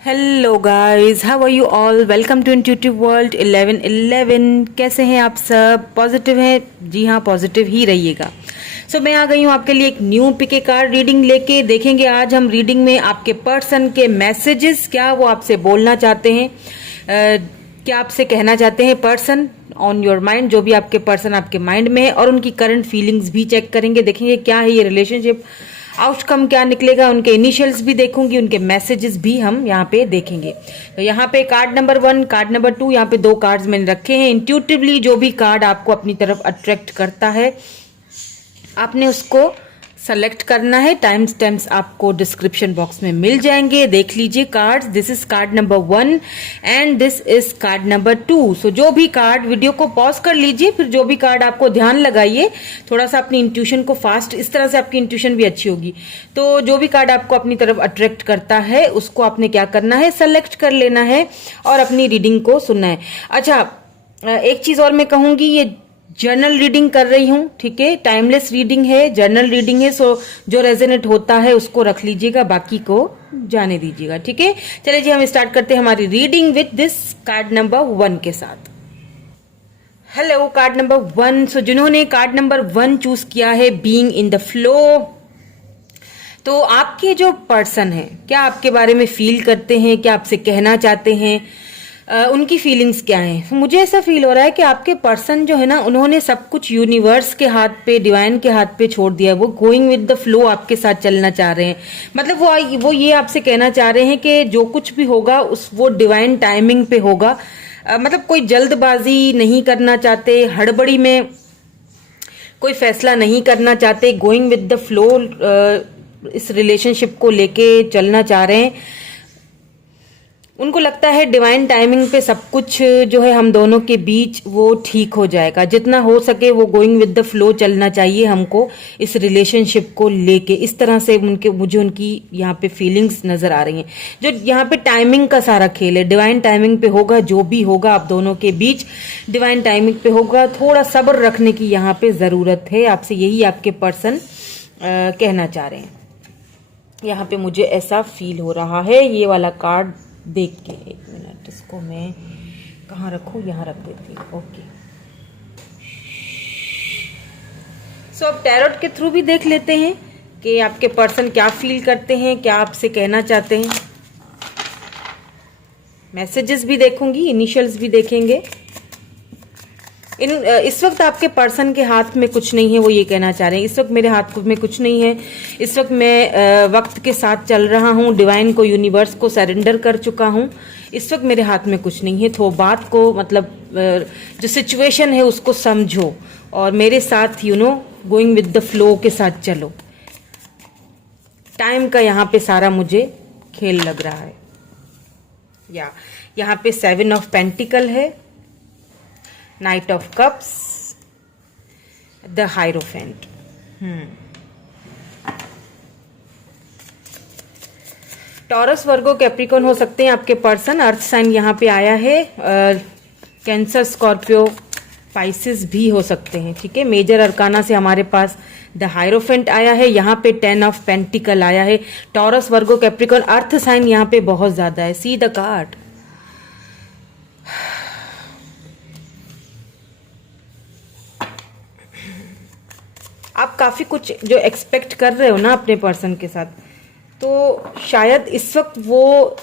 Hello guys, how are you all. Welcome to intuitive world 1111। कैसे हैं आप सब? पॉजिटिव हैं? जी हाँ, पॉजिटिव ही रहिएगा। मैं आ गई हूँ आपके लिए एक न्यू पिके कार्ड रीडिंग लेके। देखेंगे आज हम रीडिंग में आपके पर्सन के मैसेजेस, क्या वो आपसे बोलना चाहते हैं, क्या आपसे कहना चाहते हैं पर्सन ऑन योर माइंड, जो भी आपके पर्सन आपके माइंड में है, और उनकी करंट फीलिंग्स भी चेक करेंगे। देखेंगे क्या है ये रिलेशनशिप, आउटकम क्या निकलेगा, उनके इनिशियल्स भी देखूंगी, उनके मैसेजेस भी हम यहाँ पे देखेंगे। तो यहाँ पे कार्ड नंबर 1, कार्ड नंबर 2, यहाँ पे दो कार्ड्स मैंने रखे हैं। इंट्यूटिवली जो भी कार्ड आपको अपनी तरफ अट्रैक्ट करता है आपने उसको सेलेक्ट करना है। टाइम स्टैम्प्स आपको डिस्क्रिप्शन बॉक्स में मिल जाएंगे, देख लीजिए cards. This is called number 1 and this is called number 2। सो जो भी कार्ड, वीडियो को पॉज कर लीजिए, फिर जो भी कार्ड आपको ध्यान लगाइए, थोड़ा सा अपनी इंट्यूशन को फास्ट, इस तरह से आपकी इंट्यूशन भी अच्छी होगी। तो जो भी कार्ड आपको अपनी तरफ अट्रैक्ट करता है उसको आपने क्या करना है, सेलेक्ट कर लेना है और अपनी रीडिंग को सुनना है। अच्छा, एक चीज और मैं कहूंगी, ये जर्नल रीडिंग कर रही हूँ, ठीक है, टाइमलेस रीडिंग है, जर्नल रीडिंग है। सो जो रेजोनेट होता है उसको रख लीजिएगा, बाकी को जाने दीजिएगा, ठीक है। चलिए जी, हम स्टार्ट करते हैं हमारी reading with this card number 1 के साथ। Hello card number 1। सो जिन्होंने कार्ड नंबर 1 चूज किया है, बीइंग इन द फ्लो, तो आपके जो पर्सन है क्या आपके बारे में फील करते हैं, क्या आपसे कहना चाहते हैं, उनकी फीलिंग्स क्या हैं। मुझे ऐसा फील हो रहा है कि आपके पर्सन जो है ना, उन्होंने सब कुछ यूनिवर्स के हाथ पे, डिवाइन के हाथ पे छोड़ दिया है। वो गोइंग विद द फ्लो आपके साथ चलना चाह रहे हैं। मतलब वो ये आपसे कहना चाह रहे हैं कि जो कुछ भी होगा वो डिवाइन टाइमिंग पे होगा। मतलब कोई जल्दबाजी नहीं करना चाहते, हड़बड़ी में कोई फैसला नहीं करना चाहते, गोइंग विद द फ्लो इस रिलेशनशिप को लेके चलना चाह रहे हैं। उनको लगता है डिवाइन टाइमिंग पे सब कुछ जो है हम दोनों के बीच वो ठीक हो जाएगा। जितना हो सके वो गोइंग विद द फ्लो चलना चाहिए हमको इस रिलेशनशिप को लेके। इस तरह से मुझे उनकी यहाँ पे फीलिंग्स नजर आ रही हैं। जो यहाँ पे टाइमिंग का सारा खेल है, डिवाइन टाइमिंग पे होगा, जो भी होगा आप दोनों के बीच डिवाइन टाइमिंग पे होगा। थोड़ा सब्र रखने की यहाँ पे जरूरत है आपसे, यही आपके पर्सन कहना चाह रहे हैं। यहाँ पे मुझे ऐसा फील हो रहा है ये वाला कार्ड देख के। एक मिनट, इसको मैं कहाँ रखूँ, यहाँ रख देती हूँ। ओके, सो अब टैरोट के थ्रू भी देख लेते हैं कि आपके पर्सन क्या फील करते हैं, क्या आपसे कहना चाहते हैं। मैसेजेस भी देखूंगी, इनिशियल्स भी देखेंगे। इस वक्त आपके पर्सन के हाथ में कुछ नहीं है, वो ये कहना चाह रहे हैं। इस वक्त मेरे हाथ में कुछ नहीं है, इस वक्त मैं वक्त के साथ चल रहा हूँ, डिवाइन को, यूनिवर्स को सरेंडर कर चुका हूँ। इस वक्त मेरे हाथ में कुछ नहीं है। तो बात को, मतलब जो सिचुएशन है उसको समझो और मेरे साथ गोइंग विद द फ्लो के साथ चलो। टाइम का यहाँ पे सारा मुझे खेल लग रहा है। यहाँ पे 7 ऑफ पेंटिकल है, night of cups, the hierophant. Taurus, Virgo, Capricorn हो सकते हैं आपके पर्सन। अर्थ साइन यहाँ पे आया है। कैंसर, स्कॉर्पियो, पाइसिस भी हो सकते हैं, ठीक है। मेजर अरकाना से हमारे पास द हायरोफेंट आया है। यहाँ पे 10 ऑफ पेंटिकल आया है। टॉरस, वर्गो, कैप्रिकॉर्न, अर्थ साइन यहाँ पे बहुत ज्यादा है। See the card. आप काफी कुछ जो एक्सपेक्ट कर रहे हो ना अपने पर्सन के साथ, तो शायद इस वक्त वो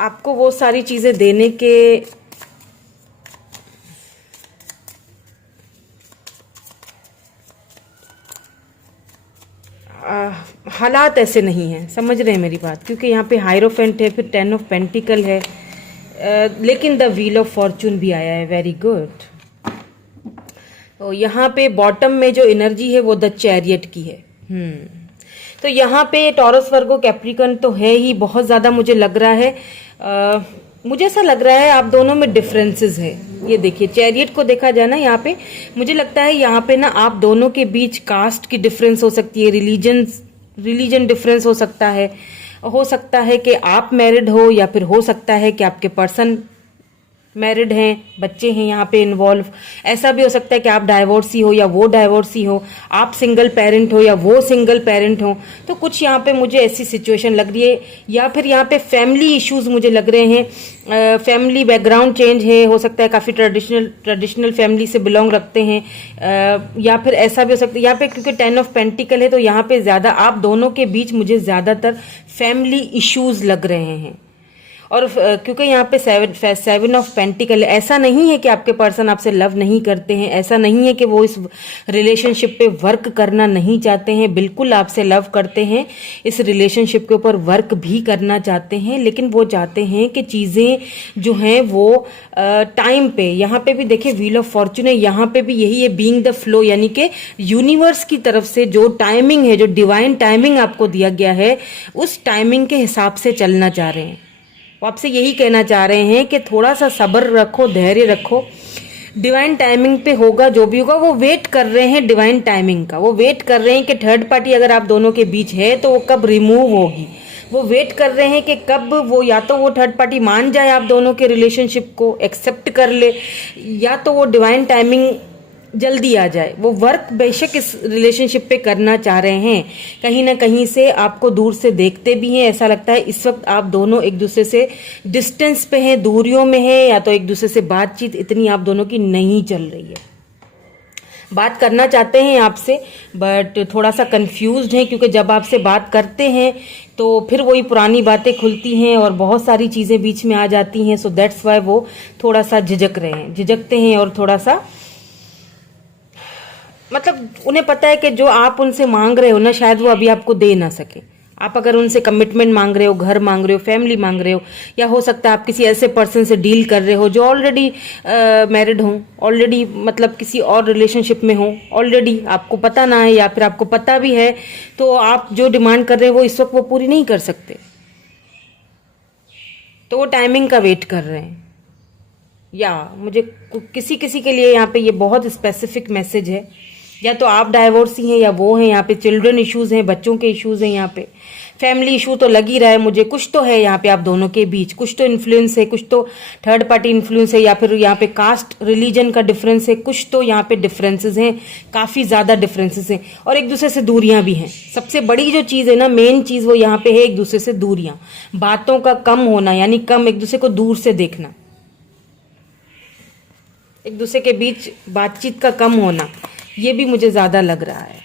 आपको वो सारी चीजें देने के हालात ऐसे नहीं हैं। समझ रहे हैं मेरी बात? क्योंकि यहाँ पे हायरोफेंट है, फिर 10 ऑफ पेंटिकल है, लेकिन द व्हील ऑफ फॉर्चून भी आया है। Very good. तो यहाँ पे बॉटम में जो एनर्जी है वो द चैरियट की है। तो यहाँ पे टॉरस, वर्गो, कैप्रिकॉर्न तो है ही बहुत ज्यादा। मुझे लग रहा है मुझे ऐसा लग रहा है आप दोनों में डिफरेंसेस है। ये देखिए, चैरियट को देखा जाए ना यहाँ पे, मुझे लगता है यहाँ पे ना आप दोनों के बीच कास्ट की डिफरेंस हो सकती है, रिलीजन डिफरेंस हो सकता है कि आप मैरिड हो, या फिर हो सकता है कि आपके पर्सन मैरिड हैं, बच्चे हैं यहाँ पे इन्वॉल्व। ऐसा भी हो सकता है कि आप डाइवोर्सी हो या वो डाइवोर्सी हो, आप सिंगल पेरेंट हो या वो सिंगल पेरेंट हो। तो कुछ यहाँ पे मुझे ऐसी सिचुएशन लग रही है, या फिर यहाँ पे फैमिली इश्यूज मुझे लग रहे हैं। फैमिली बैकग्राउंड चेंज है, हो सकता है काफ़ी ट्रेडिशनल फैमिली से बिलोंग रखते हैं, या फिर ऐसा भी हो सकता है यहाँ पे, क्योंकि 10 ऑफ पेंटिकल है तो यहाँ पे ज़्यादा आप दोनों के बीच मुझे ज़्यादातर फैमिली इश्यूज लग रहे हैं। और क्योंकि यहाँ पे 7 ऑफ पेंटिकल, ऐसा नहीं है कि आपके पर्सन आपसे लव नहीं करते हैं, ऐसा नहीं है कि वो इस रिलेशनशिप पे वर्क करना नहीं चाहते हैं, बिल्कुल आपसे लव करते हैं, इस रिलेशनशिप के ऊपर वर्क भी करना चाहते हैं, लेकिन वो चाहते हैं कि चीज़ें जो हैं वो टाइम पे, यहाँ पे भी देखिए व्हील ऑफ फॉर्चून है, यहाँ पे भी यही है बीइंग द फ्लो, यानी कि यूनिवर्स की तरफ से जो टाइमिंग है, जो डिवाइन टाइमिंग आपको दिया गया है, उस टाइमिंग के हिसाब से चलना चाह रहे हैं। वो आपसे यही कहना चाह रहे हैं कि थोड़ा सा सब्र रखो, धैर्य रखो, डिवाइन टाइमिंग पे होगा जो भी होगा। वो वेट कर रहे हैं डिवाइन टाइमिंग का, वो वेट कर रहे हैं कि थर्ड पार्टी अगर आप दोनों के बीच है तो वो कब रिमूव होगी। वो वेट कर रहे हैं कि कब वो, या तो वो थर्ड पार्टी मान जाए आप दोनों के रिलेशनशिप को, एक्सेप्ट कर ले, या तो वो डिवाइन टाइमिंग जल्दी आ जाए। वो वर्क बेशक इस रिलेशनशिप पे करना चाह रहे हैं, कहीं ना कहीं से आपको दूर से देखते भी हैं। ऐसा लगता है इस वक्त आप दोनों एक दूसरे से डिस्टेंस पे हैं, दूरियों में हैं, या तो एक दूसरे से बातचीत इतनी आप दोनों की नहीं चल रही है। बात करना चाहते हैं आपसे, बट थोड़ा सा कंफ्यूज्ड हैं, क्योंकि जब आपसे बात करते हैं तो फिर वही पुरानी बातें खुलती हैं और बहुत सारी चीज़ें बीच में आ जाती हैं। सो दैट्स वाई वो थोड़ा सा झिझक रहे हैं, झिझकते हैं, और थोड़ा सा मतलब उन्हें पता है कि जो आप उनसे मांग रहे हो ना, शायद वो अभी आपको दे ना सके। आप अगर उनसे कमिटमेंट मांग रहे हो, घर मांग रहे हो, फैमिली मांग रहे हो, या हो सकता है आप किसी ऐसे पर्सन से डील कर रहे हो जो ऑलरेडी मैरिड हो, ऑलरेडी मतलब किसी और रिलेशनशिप में हो, ऑलरेडी आपको पता ना है, या फिर आपको पता भी है तो आप जो डिमांड कर रहे हो वो इस वक्त वो पूरी नहीं कर सकते, तो वो टाइमिंग का वेट कर रहे हैं। या मुझे किसी किसी के लिए यहाँ पे ये बहुत स्पेसिफिक मैसेज है, या तो आप डाइवोर्सी हैं या वो हैं। यहाँ पे चिल्ड्रन इश्यूज हैं, बच्चों के इश्यूज हैं, यहाँ पे फैमिली इशू तो लग ही रहा है मुझे, कुछ तो है यहाँ पे आप दोनों के बीच, कुछ तो इन्फ्लुएंस है, कुछ तो थर्ड पार्टी इन्फ्लुएंस है, या फिर यहाँ पे कास्ट रिलीजन का डिफरेंस है, कुछ तो यहाँ पे डिफरेंसेस हैं, काफ़ी ज़्यादा डिफरेंसेस हैं, और एक दूसरे से दूरियां भी हैं। सबसे बड़ी जो चीज़ है ना, मेन चीज़ वो यहाँ पे है एक दूसरे से दूरियां, बातों का कम होना, यानी कम, एक दूसरे को दूर से देखना, एक दूसरे के बीच बातचीत का कम होना, ये भी मुझे ज़्यादा लग रहा है।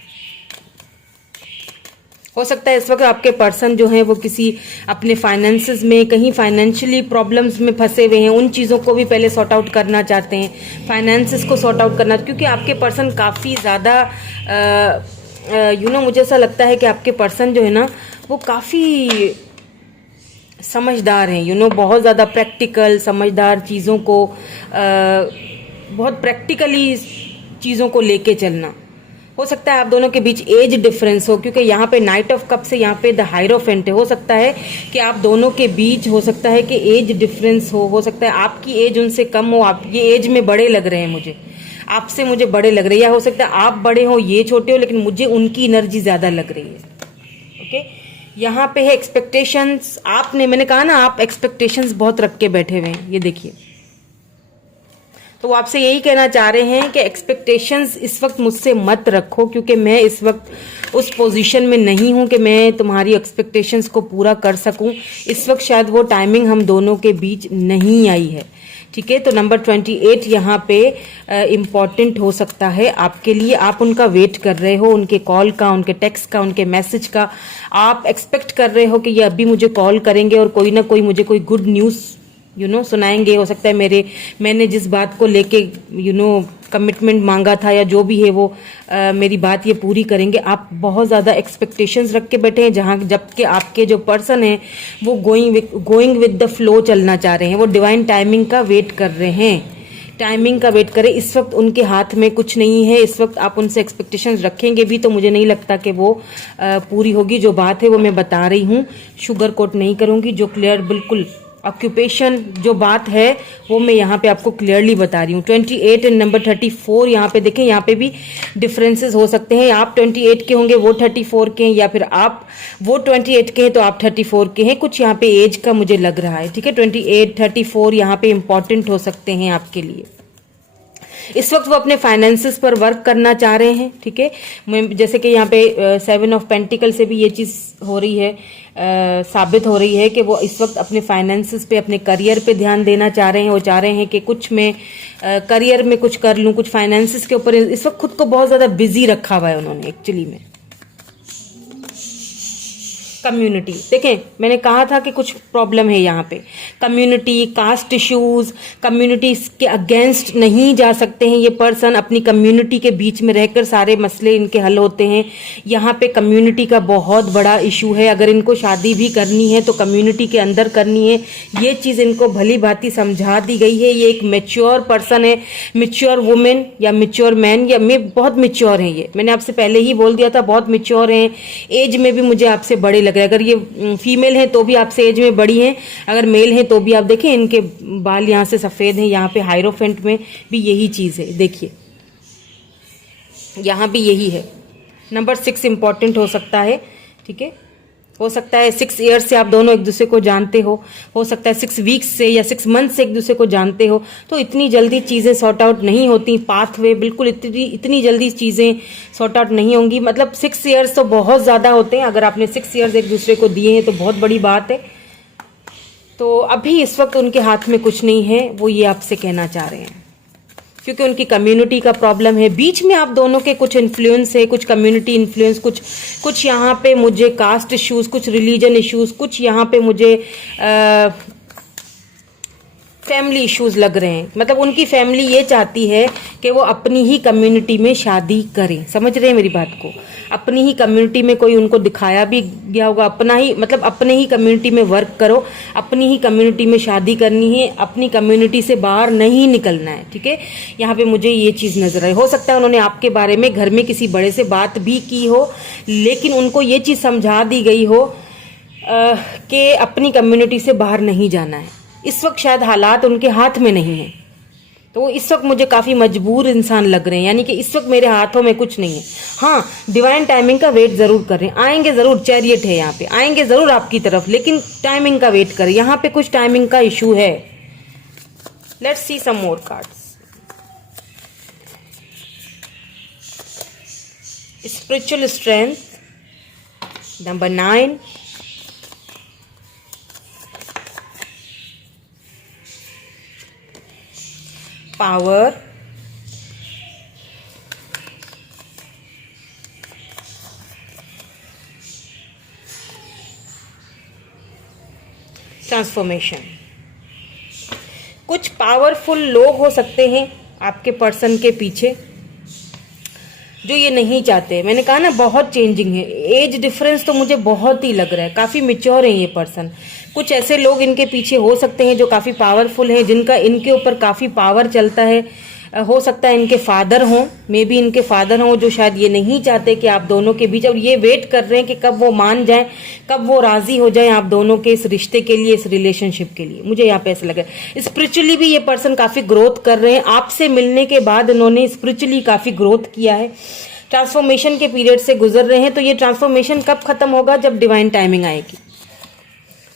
हो सकता है इस वक्त आपके पर्सन जो हैं वो किसी अपने फाइनेंसेस में, कहीं फाइनेंशियली प्रॉब्लम्स में फंसे हुए हैं, उन चीज़ों को भी पहले सॉर्ट आउट करना चाहते हैं, फाइनेंसेस को सॉर्ट आउट करना, क्योंकि आपके पर्सन काफ़ी ज़्यादा मुझे ऐसा लगता है कि आपके पर्सन जो है ना वो काफ़ी समझदार हैं, बहुत ज़्यादा प्रैक्टिकल, समझदार, चीज़ों को बहुत प्रैक्टिकली चीज़ों को लेके चलना। हो सकता है आप दोनों के बीच एज डिफरेंस हो, क्योंकि यहाँ पे नाइट ऑफ कप से यहाँ पे द हायरोफेंट है। हो सकता है कि आप दोनों के बीच, हो सकता है कि एज डिफरेंस हो सकता है आपकी एज उनसे कम हो, आप ये एज में बड़े लग रहे हैं मुझे, आपसे मुझे बड़े लग रहे हैं, या हो सकता है आप बड़े हो ये छोटे हो, लेकिन मुझे उनकी एनर्जी ज़्यादा लग रही है। ओके, यहाँ पे है एक्सपेक्टेशंस। आपने, मैंने कहा ना, आप एक्सपेक्टेशंस बहुत रख के बैठे हुए हैं, ये देखिए। तो वो आपसे यही कहना चाह रहे हैं कि एक्सपेक्टेशंस इस वक्त मुझसे मत रखो, क्योंकि मैं इस वक्त उस पोजीशन में नहीं हूं कि मैं तुम्हारी एक्सपेक्टेशंस को पूरा कर सकूं। इस वक्त शायद वो टाइमिंग हम दोनों के बीच नहीं आई है। ठीक है, तो नंबर 28 यहाँ पे इम्पॉर्टेंट हो सकता है आपके लिए। आप उनका वेट कर रहे हो, उनके कॉल का, उनके टेक्स्ट का, उनके मैसेज का। आप एक्सपेक्ट कर रहे हो कि ये अभी मुझे कॉल करेंगे और कोई ना कोई मुझे कोई गुड न्यूज़ सुनाएंगे। हो सकता है मैंने जिस बात को लेके कमिटमेंट मांगा था, या जो भी है वो मेरी बात ये पूरी करेंगे। आप बहुत ज़्यादा एक्सपेक्टेशंस रख के बैठे हैं, जबकि आपके जो पर्सन हैं वो गोइंग विद द फ्लो चलना चाह रहे हैं। वो डिवाइन टाइमिंग का वेट कर रहे हैं, टाइमिंग का वेट करें। इस वक्त उनके हाथ में कुछ नहीं है। इस वक्त आप उनसे एक्सपेक्टेशंस रखेंगे भी तो मुझे नहीं लगता कि वो पूरी होगी। जो बात है वो मैं बता रही हूँ, शुगर कोट नहीं करूँगी, जो क्लियर बिल्कुल ऑक्यूपेशन जो बात है वो मैं यहाँ पे आपको क्लियरली बता रही हूँ। 28 एंड नंबर 34 यहाँ पे देखें, यहाँ पे भी डिफरेंसेस हो सकते हैं। आप 28 के होंगे, वो 34 के हैं, या फिर आप वो 28 के हैं तो आप 34 के हैं। कुछ यहाँ पे एज का मुझे लग रहा है, ठीक है। 28 34 यहाँ पे इंपॉर्टेंट हो सकते हैं आपके लिए। इस वक्त वो अपने फाइनेंसेस पर वर्क करना चाह रहे हैं, ठीक है। जैसे कि यहाँ पे 7 ऑफ पेंटिकल से भी ये चीज़ हो रही है, साबित हो रही है कि वो इस वक्त अपने फाइनेंसेस पे, अपने करियर पे ध्यान देना चाह रहे हैं। वो चाह रहे हैं कि कुछ मैं करियर में कुछ कर लूँ, कुछ फाइनेंसेस के ऊपर इस वक्त खुद को बहुत ज़्यादा बिजी रखा हुआ है उन्होंने एक्चुअली में। कम्युनिटी देखें, मैंने कहा था कि कुछ प्रॉब्लम है यहाँ पे। कम्युनिटी, कास्ट इश्यूज, कम्युनिटी के अगेंस्ट नहीं जा सकते हैं ये पर्सन। अपनी कम्युनिटी के बीच में रहकर सारे मसले इनके हल होते हैं। यहाँ पे कम्युनिटी का बहुत बड़ा इशू है। अगर इनको शादी भी करनी है तो कम्युनिटी के अंदर करनी है। ये चीज़ इनको भली भांति समझा दी गई है। ये एक मैच्योर पर्सन है, मैच्योर वुमेन या मैच्योर मैन, या मैं बहुत मैच्योर है। ये मैंने आपसे पहले ही बोल दिया था, बहुत मैच्योर हैं। एज में भी मुझे आपसे बड़े लग रहे हैं। अगर ये फीमेल हैं तो भी आपसे एज में बड़ी हैं, अगर मेल हैं तो भी। आप देखें इनके बाल यहाँ से सफ़ेद हैं, यहाँ पे हाइरोफेंट में भी यही चीज़ है, देखिए यहाँ भी यही है। नंबर 6 इंपॉर्टेंट हो सकता है, ठीक है। हो सकता है 6 ईयर्स से आप दोनों एक दूसरे को जानते हो सकता है 6 वीक्स से या 6 मंथ से एक दूसरे को जानते हो। तो इतनी जल्दी चीज़ें सॉर्ट आउट नहीं होती, पाथवे बिल्कुल इतनी जल्दी चीज़ें सॉर्ट आउट नहीं होंगी। मतलब 6 ईयर्स तो बहुत ज़्यादा होते हैं। अगर आपने 6 ईयर्स एक दूसरे को दिए हैं तो बहुत बड़ी बात है। तो अभी इस वक्त उनके हाथ में कुछ नहीं है, वो ये आपसे कहना चाह रहे हैं, क्योंकि उनकी कम्युनिटी का प्रॉब्लम है। बीच में आप दोनों के कुछ इन्फ्लुएंस है, कुछ कम्युनिटी इन्फ्लुएंस, कुछ यहाँ पे मुझे कास्ट इश्यूज, कुछ रिलीजन इश्यूज, कुछ यहाँ पे मुझे फैमिली इश्यूज लग रहे हैं। मतलब उनकी फैमिली ये चाहती है कि वो अपनी ही कम्युनिटी में शादी करें। समझ रहे हैं मेरी बात को? अपनी ही कम्युनिटी में कोई उनको दिखाया भी गया होगा, अपना ही मतलब अपने ही कम्युनिटी में वर्क करो, अपनी ही कम्युनिटी में शादी करनी है, अपनी कम्युनिटी से बाहर नहीं निकलना है, ठीक है। यहाँ पे मुझे ये चीज़ नजर आई। हो सकता है उन्होंने आपके बारे में घर में किसी बड़े से बात भी की हो, लेकिन उनको ये चीज़ समझा दी गई हो कि अपनी कम्युनिटी से बाहर नहीं जाना है। इस वक्त शायद हालात उनके हाथ में नहीं है, तो इस वक्त मुझे काफ़ी मजबूर इंसान लग रहे हैं। यानी कि इस वक्त मेरे हाथों में कुछ नहीं है। हाँ, डिवाइन टाइमिंग का वेट ज़रूर कर रहे हैं। आएंगे ज़रूर, चैरियट है यहाँ पे, आएंगे ज़रूर आपकी तरफ, लेकिन टाइमिंग का वेट करें। यहाँ पे कुछ टाइमिंग का इशू है। Let's see some more cards. Spiritual strength, number 9, power, transformation. कुछ पावरफुल लोग हो सकते हैं आपके पर्सन के पीछे जो ये नहीं चाहते। मैंने कहा ना बहुत चेंजिंग है। एज डिफरेंस तो मुझे बहुत ही लग रहा है, काफ़ी मैच्योर है ये पर्सन। कुछ ऐसे लोग इनके पीछे हो सकते हैं जो काफ़ी पावरफुल हैं, जिनका इनके ऊपर काफ़ी पावर चलता है। हो सकता है इनके फादर हों, मे बी इनके फादर हों जो शायद ये नहीं चाहते कि आप दोनों के बीच, और ये वेट कर रहे हैं कि कब वो मान जाएं, कब वो राजी हो जाएं आप दोनों के इस रिश्ते के लिए, इस रिलेशनशिप के लिए। मुझे यहाँ पे ऐसा लग रहा है। स्पिरिचुअली भी ये पर्सन काफ़ी ग्रोथ कर रहे हैं। आपसे मिलने के बाद इन्होंने स्पिरिचुअली काफ़ी ग्रोथ किया है। ट्रांसफॉर्मेशन के पीरियड से गुजर रहे हैं। तो ये ट्रांसफॉर्मेशन कब खत्म होगा? जब डिवाइन टाइमिंग आएगी।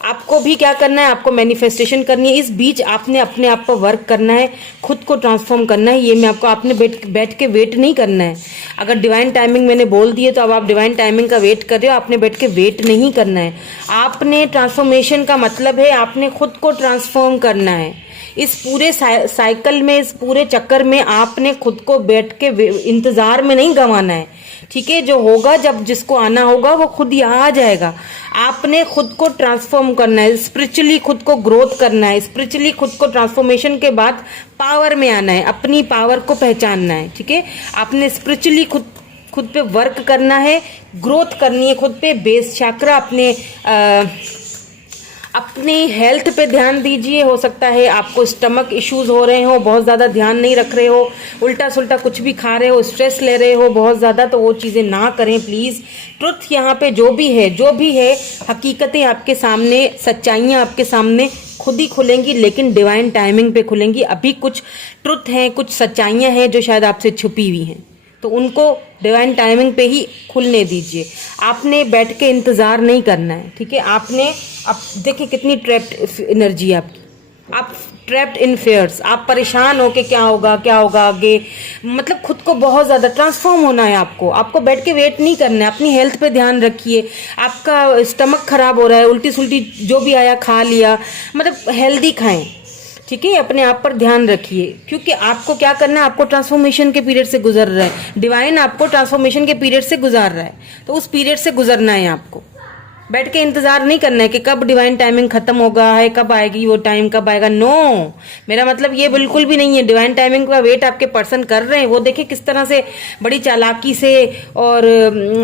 आपको भी क्या करना है? आपको मैनिफेस्टेशन करनी है। इस बीच आपने अपने आप पर वर्क करना है, खुद को ट्रांसफॉर्म करना है। ये मैं आपको, आपने बैठ के वेट नहीं करना है। अगर डिवाइन टाइमिंग मैंने बोल दी है तो अब आप डिवाइन टाइमिंग का वेट कर रहे हो, आपने बैठ के वेट नहीं करना है। आपने ट्रांसफॉर्मेशन का मतलब है आपने खुद को ट्रांसफॉर्म करना है। इस पूरे साइकिल में, इस पूरे चक्कर में आपने खुद को बैठ के इंतजार में नहीं गंवाना है, ठीक है। जो होगा, जब जिसको आना होगा वो खुद ही आ जाएगा। आपने खुद को ट्रांसफॉर्म करना है, स्पिरिचुअली खुद को ग्रोथ करना है, स्पिरिचुअली खुद को ट्रांसफॉर्मेशन के बाद पावर में आना है, अपनी पावर को पहचानना है, ठीक है। आपने स्पिरिचुअली खुद पे वर्क करना है, ग्रोथ करनी है खुद पे। बेस चक्रा अपनी हेल्थ पे ध्यान दीजिए। हो सकता है आपको स्टमक इश्यूज हो रहे हो, बहुत ज़्यादा ध्यान नहीं रख रहे हो, उल्टा सुल्टा कुछ भी खा रहे हो, स्ट्रेस ले रहे हो बहुत ज़्यादा, तो वो चीज़ें ना करें प्लीज़। ट्रुथ यहाँ पे जो भी है, हकीकतें आपके सामने, सच्चाइयाँ आपके सामने खुद ही खुलेंगी, लेकिन डिवाइन टाइमिंग पे खुलेंगी। अभी कुछ ट्रुथ हैं, कुछ सच्चाइयाँ हैं जो शायद आपसे छुपी हुई हैं, तो उनको डिवाइन टाइमिंग पे ही खुलने दीजिए। आपने बैठ के इंतज़ार नहीं करना है, ठीक है। आपने अब देखिए कितनी ट्रैप्ड एनर्जी है आपकी, आप ट्रैप्ड इन फेयर्स, आप परेशान हो कि क्या होगा आगे, मतलब खुद को बहुत ज़्यादा ट्रांसफॉर्म होना है आपको। आपको बैठ के वेट नहीं करना है, अपनी हेल्थ पे ध्यान रखिए। आपका स्टमक खराब हो रहा है, उल्टी सुल्टी जो भी आया खा लिया, मतलब हेल्दी खाएं, ठीक है। अपने आप पर ध्यान रखिए, क्योंकि आपको क्या करना है, आपको ट्रांसफॉर्मेशन के पीरियड से गुजर रहा है, डिवाइन आपको ट्रांसफॉर्मेशन के पीरियड से गुजार रहा है, तो उस पीरियड से गुजरना है आपको। बैठ के इंतजार नहीं करना है कि कब डिवाइन टाइमिंग खत्म होगा है, कब आएगी वो टाइम, कब आएगा। नो, मेरा मतलब ये बिल्कुल भी नहीं है। डिवाइन टाइमिंग का वेट आपके पर्सन कर रहे हैं, वो देखिए किस तरह से बड़ी चालाकी से, और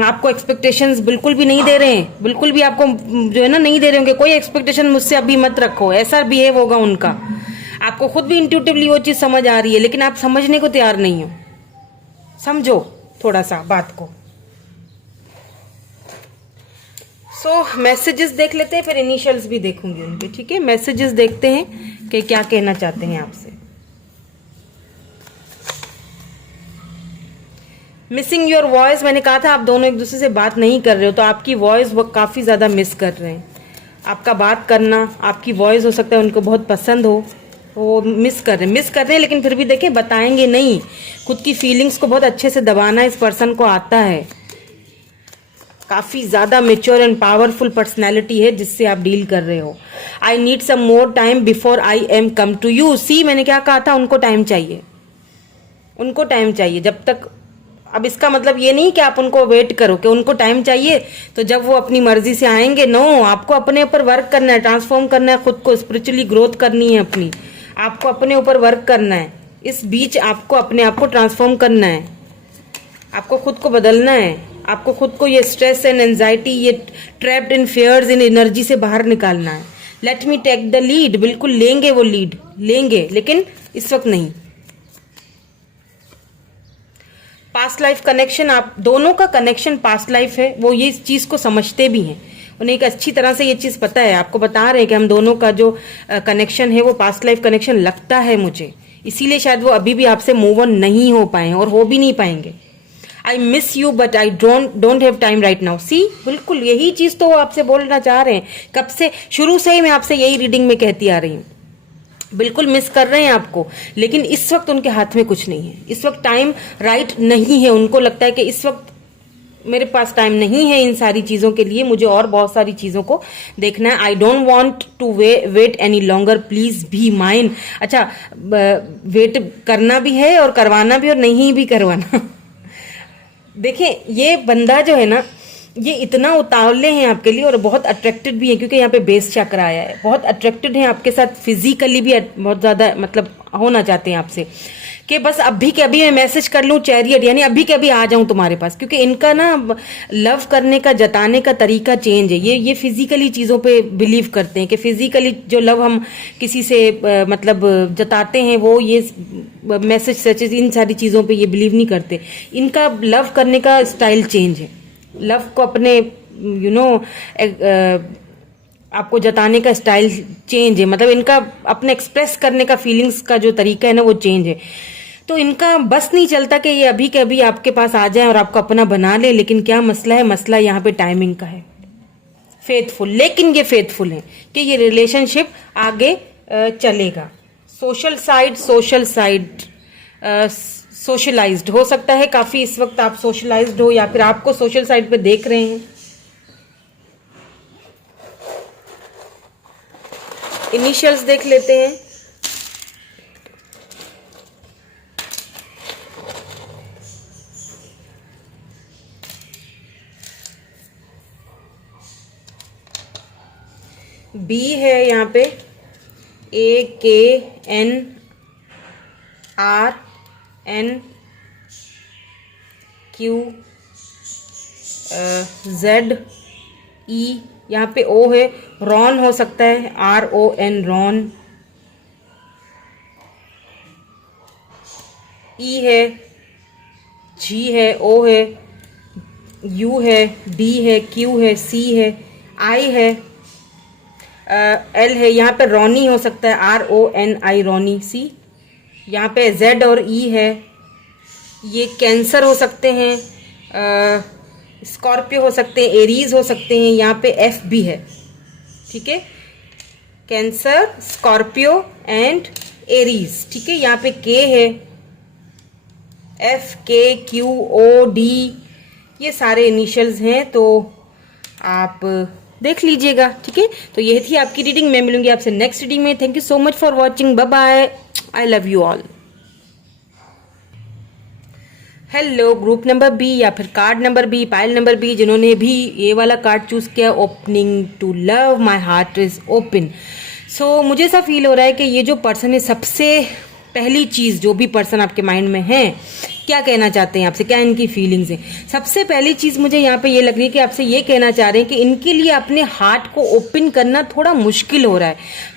आपको एक्सपेक्टेशंस बिल्कुल भी नहीं दे रहे हैं, बिल्कुल भी आपको जो है ना नहीं दे रहे होंगे। कोई एक्सपेक्टेशन मुझसे अभी मत रखो, ऐसा बिहेव होगा उनका। आपको खुद भी इंट्यूटिवली वो चीज़ समझ आ रही है, लेकिन आप समझने को तैयार नहीं हो। समझो थोड़ा सा बात को। मैसेजेस देख लेते हैं, फिर इनिशियल्स भी देखूंगी उनके, ठीक है। मैसेजेस देखते हैं कि क्या कहना चाहते हैं आपसे। मिसिंग योर वॉइस, मैंने कहा था आप दोनों एक दूसरे से बात नहीं कर रहे हो, तो आपकी वॉइस वो काफ़ी ज़्यादा मिस कर रहे हैं। आपका बात करना, आपकी वॉइस हो सकता है उनको बहुत पसंद हो, वो मिस कर रहे हैं, लेकिन फिर भी देखें बताएंगे नहीं। खुद की फीलिंग्स को बहुत अच्छे से दबाना इस पर्सन को आता है। काफ़ी ज़्यादा मेच्योर एंड पावरफुल पर्सनैलिटी है जिससे आप डील कर रहे हो। I need some more time before I am come to you. See, मैंने क्या कहा था, उनको टाइम चाहिए, उनको टाइम चाहिए। जब तक, अब इसका मतलब ये नहीं कि आप उनको वेट करो कि उनको टाइम चाहिए तो जब वो अपनी मर्जी से आएंगे। नो, आपको अपने ऊपर वर्क करना है, ट्रांसफॉर्म करना है, खुद को स्पिरिचुअली ग्रोथ करनी है अपनी। आपको अपने ऊपर वर्क करना है, इस बीच आपको अपने आप को ट्रांसफॉर्म करना है, आपको खुद को बदलना है, आपको खुद को ये स्ट्रेस एंड एंजाइटी, ये trapped in fears in energy से बाहर निकालना है। Let me take the lead, बिल्कुल लेंगे वो लीड, लेंगे, लेकिन इस वक्त नहीं। पास्ट लाइफ कनेक्शन, आप दोनों का कनेक्शन पास्ट लाइफ है, वो ये इस चीज़ को समझते भी हैं, उन्हें एक अच्छी तरह से ये चीज़ पता है। आपको बता रहे हैं कि हम दोनों का जो कनेक्शन है वो पास्ट लाइफ कनेक्शन लगता है मुझे, इसीलिए शायद वो अभी भी आपसे मूव ऑन नहीं हो पाए और हो भी नहीं पाएंगे। I miss you but I don't have time right now. See, बिल्कुल यही चीज़ तो वो आपसे बोलना चाह रहे हैं, कब से, शुरू से ही मैं आपसे यही रीडिंग में कहती आ रही हूँ। बिल्कुल मिस कर रहे हैं आपको, लेकिन इस वक्त उनके हाथ में कुछ नहीं है, इस वक्त टाइम राइट नहीं है। उनको लगता है कि इस वक्त मेरे पास टाइम नहीं है इन सारी चीज़ों के लिए, मुझे और बहुत सारी चीज़ों को देखना है। I don't want to wait any longer, please be mine. अच्छा, वेट करना भी है और करवाना भी और नहीं भी करवाना। देखिए ये बंदा जो है ना, ये इतना उतावले हैं आपके लिए और बहुत अट्रैक्टेड भी है, क्योंकि यहाँ पे बेस चक्र आया है। बहुत अट्रैक्टेड हैं आपके साथ, फिजिकली भी बहुत ज़्यादा मतलब होना चाहते हैं आपसे, कि बस अभी के अभी मैं मैसेज कर लूँ चैरियट, यानी अभी के अभी आ जाऊँ तुम्हारे पास। क्योंकि इनका ना लव करने का, जताने का तरीका चेंज है। ये फिजिकली चीज़ों पे बिलीव करते हैं कि फिजिकली जो लव हम किसी से मतलब जताते हैं, वो ये मैसेज सचेज इन सारी चीज़ों पे ये बिलीव नहीं करते। इनका लव करने का स्टाइल चेंज है, लव को अपने आपको जताने का स्टाइल चेंज है, मतलब इनका अपने एक्सप्रेस करने का, फीलिंग्स का जो तरीका है ना, वो चेंज है। तो इनका बस नहीं चलता कि ये अभी के अभी आपके पास आ जाए और आपको अपना बना ले। लेकिन क्या मसला है, मसला यहाँ पे टाइमिंग का है। फेथफुल, लेकिन ये फेथफुल है कि ये रिलेशनशिप आगे चलेगा। सोशल साइड सोशलाइज्ड हो सकता है काफ़ी, इस वक्त आप सोशलाइज्ड हो या फिर आपको सोशल साइड पे देख रहे हैं। इनिशियल्स देख लेते हैं। बी है यहाँ पे, AKNRNQZE, यहाँ पे O है, रॉन हो सकता है, RON, रॉन। E है, G है, O है, U है, D है, Q है, C है, I है, एल है, यहाँ पे रोनी हो सकता है, RONI रोनी, सी यहाँ पे Z और E है, ये कैंसर हो सकते हैं, स्कॉर्पियो हो सकते हैं, एरीज हो सकते हैं, यहाँ पे F भी है, ठीक है, कैंसर, स्कॉर्पियो एंड एरीज, ठीक है। यहाँ पे K है, FKQOD, ये सारे इनिशियल्स हैं, तो आप देख लीजिएगा, ठीक है। तो ये थी आपकी रीडिंग, मैं मिलूंगी आपसे नेक्स्ट रीडिंग में। Thank you so much for watching, bye bye, I love you all. Hello group number B या फिर card number B, pile number B, जिन्होंने भी ये वाला कार्ड चूज किया, opening to love, my heart is open. So मुझे ऐसा feel हो रहा है कि ये जो पर्सन है, सबसे पहली चीज जो भी पर्सन आपके माइंड में है, क्या कहना चाहते हैं आपसे, क्या इनकी फीलिंग्स हैं। सबसे पहली चीज मुझे यहाँ पे ये लग रही है कि आपसे ये कहना चाह रहे हैं कि इनके लिए अपने हार्ट को ओपन करना थोड़ा मुश्किल हो रहा है,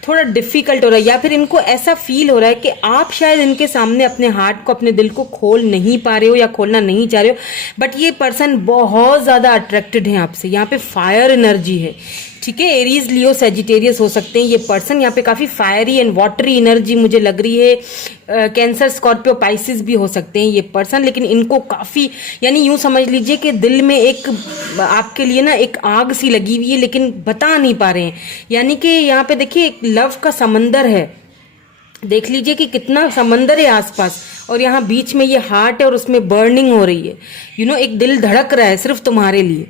थोड़ा डिफिकल्ट हो रहा है, या फिर इनको ऐसा फील हो रहा है कि आप शायद इनके सामने अपने हार्ट को, अपने दिल को खोल नहीं पा रहे हो या खोलना नहीं चाह रहे हो। बट ये पर्सन बहुत ज्यादा अट्रैक्टेड है आपसे, यहाँ पे फायर एनर्जी है, ठीक है। एरीज, लियो, सेजिटेरियस हो सकते हैं ये पर्सन, यहाँ पे काफी फायरी एंड वाटरी एनर्जी मुझे लग रही है। कैंसर, स्कॉर्पियो, पाइसिस भी हो सकते हैं ये पर्सन, लेकिन इनको काफी, यानी यूं समझ लीजिए कि दिल में एक आपके लिए ना एक आग सी लगी हुई है, लेकिन बता नहीं पा रहे हैं। यानी कि यहाँ पे देखिए एक लव का समंदर है, देख लीजिए कि कितना समंदर है आसपास, और यहाँ बीच में ये हार्ट है और उसमें बर्निंग हो रही है, एक दिल धड़क रहा है सिर्फ तुम्हारे लिए,